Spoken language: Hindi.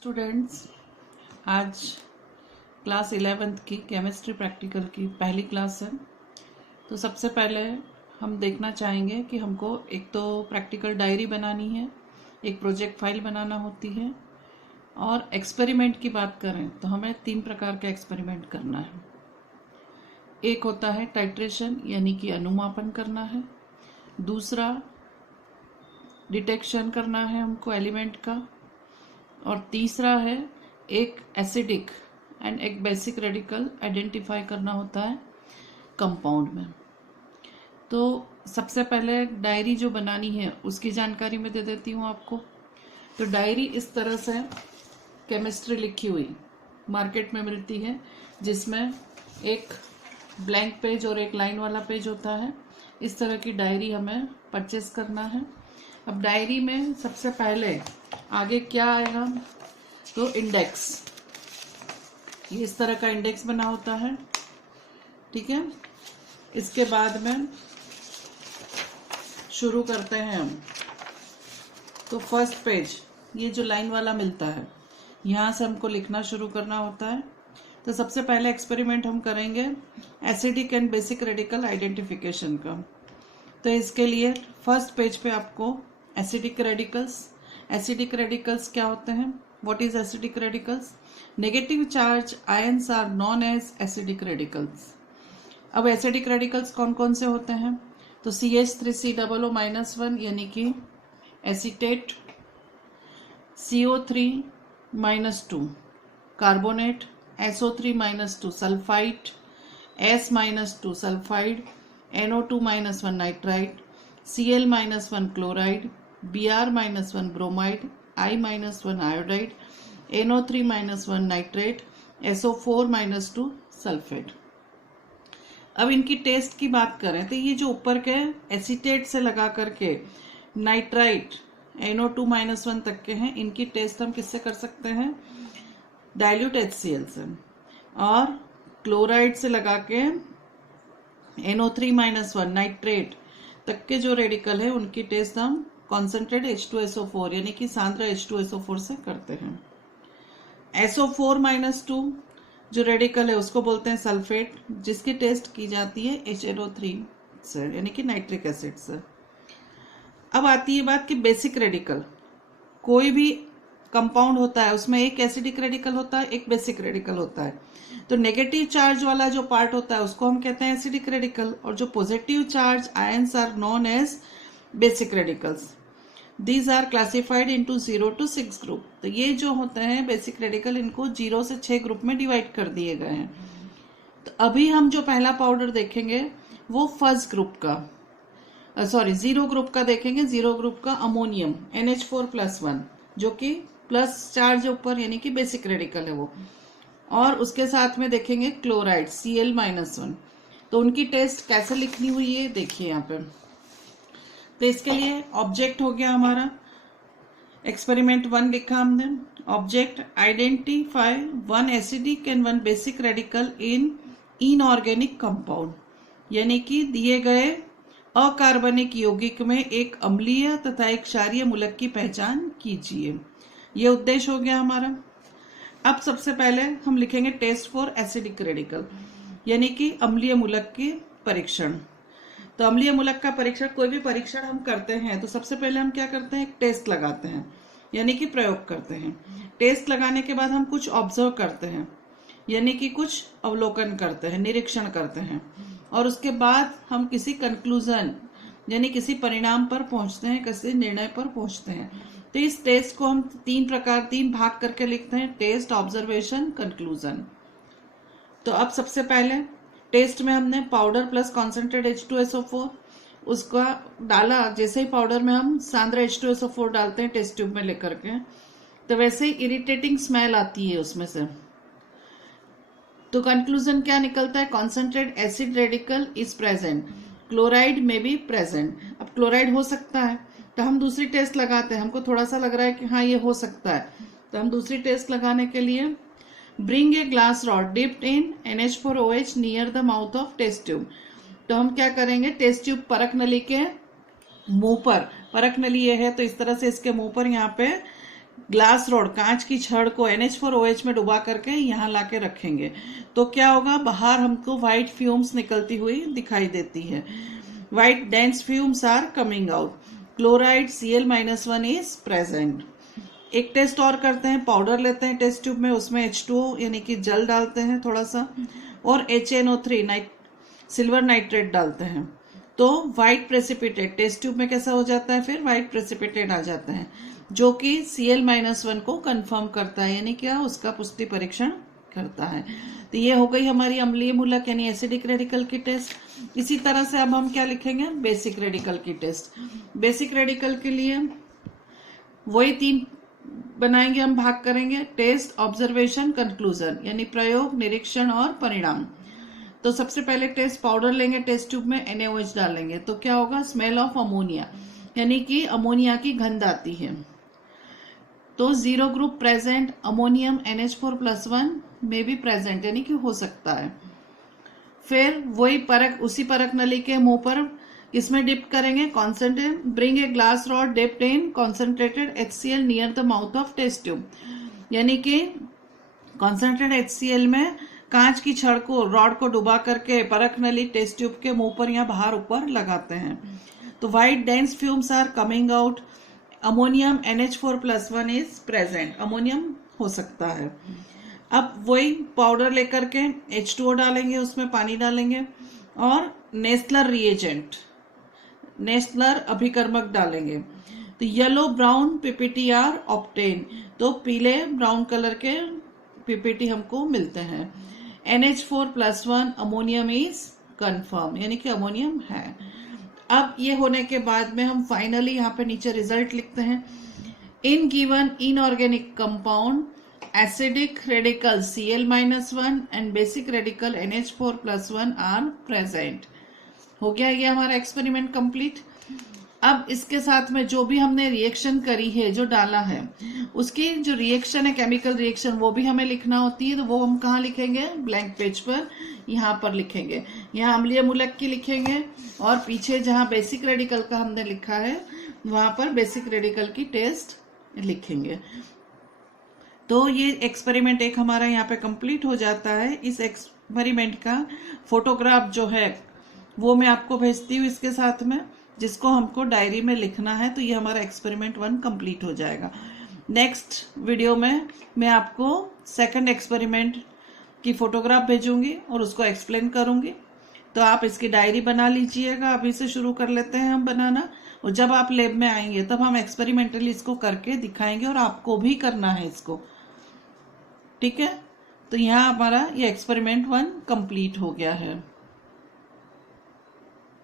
स्टूडेंट्स, आज क्लास 11th की केमिस्ट्री प्रैक्टिकल की पहली क्लास है। तो सबसे पहले हम देखना चाहेंगे कि हमको एक तो प्रैक्टिकल डायरी बनानी है, एक प्रोजेक्ट फाइल बनाना होती है, और एक्सपेरिमेंट की बात करें तो हमें 3 प्रकार का एक्सपेरिमेंट करना है। एक होता है टाइट्रेशन यानी कि अनुमापन करना है, दूसरा डिटेक्शन करना है हमको एलिमेंट का, और तीसरा है एक एसिडिक एंड एक बेसिक रेडिकल आइडेंटिफाई करना होता है कंपाउंड में। तो सबसे पहले डायरी जो बनानी है उसकी जानकारी मैं दे देती हूँ आपको। तो डायरी इस तरह से केमिस्ट्री लिखी हुई मार्केट में मिलती है, जिसमें एक ब्लैंक पेज और एक लाइन वाला पेज होता है। इस तरह की डायरी हमें परचेस करना है। अब डायरी में सबसे पहले आगे क्या आएगा, तो इंडेक्स, ये इस तरह का इंडेक्स बना होता है, ठीक है। इसके बाद में शुरू करते हैं हम। तो फर्स्ट पेज, ये जो लाइन वाला मिलता है, यहाँ से हमको लिखना शुरू करना होता है। तो सबसे पहले एक्सपेरिमेंट हम करेंगे acidic and basic radical identification का। तो इसके लिए फर्स्ट पेज पे आपको एसिडिक रेडिकल्स क्या होते हैं, what is acidic radicals. Negative charge ions are known as acidic radicals. अब एसिडिक रेडिकल्स कौन कौन से होते हैं, तो CH3COO-1 यानी कि acetate, CO3-2 carbonate, SO3-2 sulphide, S-2 sulphide, NO2-1 nitride, Cl-1 chloride, Br-1 bromide, I-1 iodide, NO3-1 nitrate, SO4-2 sulphate. अब इनकी टेस्ट की बात करें तो ये जो ऊपर के एसीटेट से लगा करके नाइट्राइट NO2-1 तक के हैं, इनकी टेस्ट हम किससे कर सकते हैं, डाइल्यूट HCl से। और क्लोराइड से लगा के NO3-1 नाइट्रेट तक के जो रेडिकल है उनकी टेस्ट हम कॉन्सेंट्रेट H2SO4 यानी कि सांद्र H2SO4 से करते हैं। SO4-2 जो रेडिकल है उसको बोलते हैं सल्फेट, जिसकी टेस्ट की जाती है HNO3 से यानी कि नाइट्रिक एसिड से। अब आती है बात कि बेसिक रेडिकल, कोई भी कंपाउंड होता है उसमें एक एसिडिक रेडिकल होता है, एक बेसिक रेडिकल होता है। तो नेगेटिव चार्ज वाला जो पार्ट होता है उसको हम कहते हैं एसिडिक रेडिकल, और जो positive charge ions are known as basic radicals. These are classified into 0 to 6 group. तो ये जो होते हैं बेसिक रेडिकल, इनको 0 से 6 ग्रुप में डिवाइड कर दिए गए हैं। तो अभी हम जो पहला पाउडर देखेंगे वो फर्स्ट ग्रुप का, 0 ग्रुप का देखेंगे। 0 ग्रुप का अमोनियम NH4+1 जो कि प्लस चार्ज ऊपर यानी कि बेसिक रेडिकल है वो, और उसके साथ में देखेंगे क्लोराइड Cl-1। तो उनकी टेस्ट कैसे लिखनी हुई है देखिए यहाँ पे। तो इसके लिए ऑब्जेक्ट हो गया हमारा, एक्सपेरिमेंट 1 लिखा हमने। Object, identify 1 acidic and 1 basic radical in inorganic compound, यानी कि दिए गए अकार्बनिक यौगिक में एक अम्लीय तथा एक क्षारीय मूलक की पहचान कीजिए। ये उद्देश्य हो गया हमारा। अब सबसे पहले हम लिखेंगे टेस्ट फॉर एसिडिक रेडिकल, यानी कि अम्लीय मूलक की परीक्षण। तो अम्लीय मूलक का परीक्षण, कोई भी परीक्षण हम करते हैं तो सबसे पहले हम क्या करते हैं, एक टेस्ट लगाते हैं यानी कि प्रयोग करते हैं। टेस्ट लगाने के बाद हम कुछ ऑब्जर्व करते हैं यानी कि कुछ अवलोकन करते हैं, निरीक्षण करते हैं, और उसके बाद हम किसी कंक्लूजन यानी किसी परिणाम पर पहुंचते हैं, किसी निर्णय पर पहुंचते हैं। तो इस टेस्ट को हम 3 भाग करके लिखते हैं, टेस्ट, ऑब्जर्वेशन, कंक्लूजन। तो अब सबसे पहले टेस्ट में हमने पाउडर प्लस कॉन्सेंट्रेट H2SO4 उसका डाला। जैसे ही पाउडर में हम सांद्र H2SO4 डालते हैं टेस्ट ट्यूब में लेकर के, तो वैसे ही इरिटेटिंग स्मेल आती है उसमें से। तो कंक्लूजन क्या निकलता है, concentrate acid radical is present, chloride में बी प्रेजेंट। अब क्लोराइड हो सकता है तो हम दूसरी टेस्ट लगाते हैं, हमको थोड़ा सा लग रहा है कि हाँ ये हो सकता है, तो हम दूसरी टेस्ट लगाने के लिए bring a glass rod dipped in NH4OH near the mouth of test tube. तो हम क्या करेंगे, टेस्ट ट्यूब परख नली के मुंह पर, परख नली ये है तो इस तरह से इसके मुंह पर यहाँ पे ग्लास रोड कांच की छड़ को NH4OH में डुबा करके यहाँ लाके रखेंगे तो क्या होगा, बाहर हमको व्हाइट फ्यूम्स निकलती हुई दिखाई देती है। White dense fumes are coming out, chloride Cl-1 is present. एक टेस्ट और करते हैं, पाउडर लेते हैं टेस्ट ट्यूब में, उसमें H2O यानी कि जल डालते हैं थोड़ा सा, और HNO3 सिल्वर नाइट्रेट डालते हैं, तो व्हाइट प्रेसिपिटेट टेस्ट ट्यूब में कैसा हो जाता है, फिर व्हाइट प्रेसिपिटेट आ जाता है जो कि Cl-1 को कंफर्म करता है, यानी क्या उसका पुष्टि परीक्षण करता है। तो ये हो गई हमारी अम्लीय मूलक यानी एसिडिक रेडिकल की टेस्ट। इसी तरह से अब हम क्या लिखेंगे, बेसिक रेडिकल की टेस्ट। बेसिक रेडिकल के लिए वही 3 बनाएंगे, हम भाग करेंगे, टेस्ट, ऑब्जर्वेशन, कंक्लूजन, यानी प्रयोग, निरीक्षण और परिणाम। तो सबसे पहले टेस्ट पाउडर लेंगे, टेस्ट ट्यूब में NaOH डालेंगे तो क्या होगा, स्मेल ऑफ अमोनिया, यानी कि अमोनिया की गंध आती है। तो 0 ग्रुप प्रेजेंट, अमोनियम NH4+1 में भी प्रेजेंट, यानी कि हो सकता है। फिर वही परख, उसी परख नली के मुंह पर इसमें डिप करेंगे, concentrate, bring a glass rod dipped in concentrated HCl near the mouth of test tube, यानी कि कॉन्सेंट्रेटेड HCl में कांच की छड़ को, रॉड को डुबा करके परख नली टेस्ट ट्यूब के मुंह पर या बाहर ऊपर लगाते हैं। तो white dense fumes are coming out, ammonium NH4+1 is present, ammonium हो सकता है। अब वही पाउडर लेकर के H2O डालेंगे, उसमें पानी डालेंगे और नेस्लर रिएजेंट, नेस्लर अभिकर्मक डालेंगे, तो yellow brown PPT are obtain, तो पीले ब्राउन कलर के PPT हमको मिलते हैं। NH4+1 अमोनियम इज कंफर्म, यानी कि अमोनियम है। अब ये होने के बाद में हम फाइनली यहाँ पे नीचे रिजल्ट लिखते हैं, in given inorganic compound acidic radical Cl-1 and basic radical NH4+1 are present. हो गया ये हमारा एक्सपेरिमेंट कंप्लीट। अब इसके साथ में जो भी हमने रिएक्शन करी है, जो डाला है, उसकी जो रिएक्शन है, केमिकल रिएक्शन, वो भी हमें लिखना होती है। तो वो हम कहाँ लिखेंगे, ब्लैंक पेज पर यहाँ पर लिखेंगे, यहाँ अम्लीय मूलक की लिखेंगे और पीछे जहाँ बेसिक रेडिकल का हमने लिखा है वहां पर बेसिक रेडिकल की टेस्ट लिखेंगे। तो ये एक्सपेरिमेंट एक हमारा यहाँ पे कंप्लीट हो जाता है। इस एक्सपेरिमेंट का फोटोग्राफ जो है वो मैं आपको भेजती हूँ इसके साथ में, जिसको हमको डायरी में लिखना है। तो ये हमारा एक्सपेरिमेंट 1 कंप्लीट हो जाएगा। नेक्स्ट वीडियो में मैं आपको सेकंड एक्सपेरिमेंट की फोटोग्राफ भेजूंगी और उसको एक्सप्लेन करूंगी। तो आप इसकी डायरी बना लीजिएगा, अभी से शुरू कर लेते हैं हम बनाना, और जब आप लैब में आएंगे तब हम एक्सपेरिमेंटली इसको करके दिखाएंगे और आपको भी करना है इसको, ठीक है। तो यहाँ हमारा ये एक्सपेरिमेंट 1 कंप्लीट हो गया है।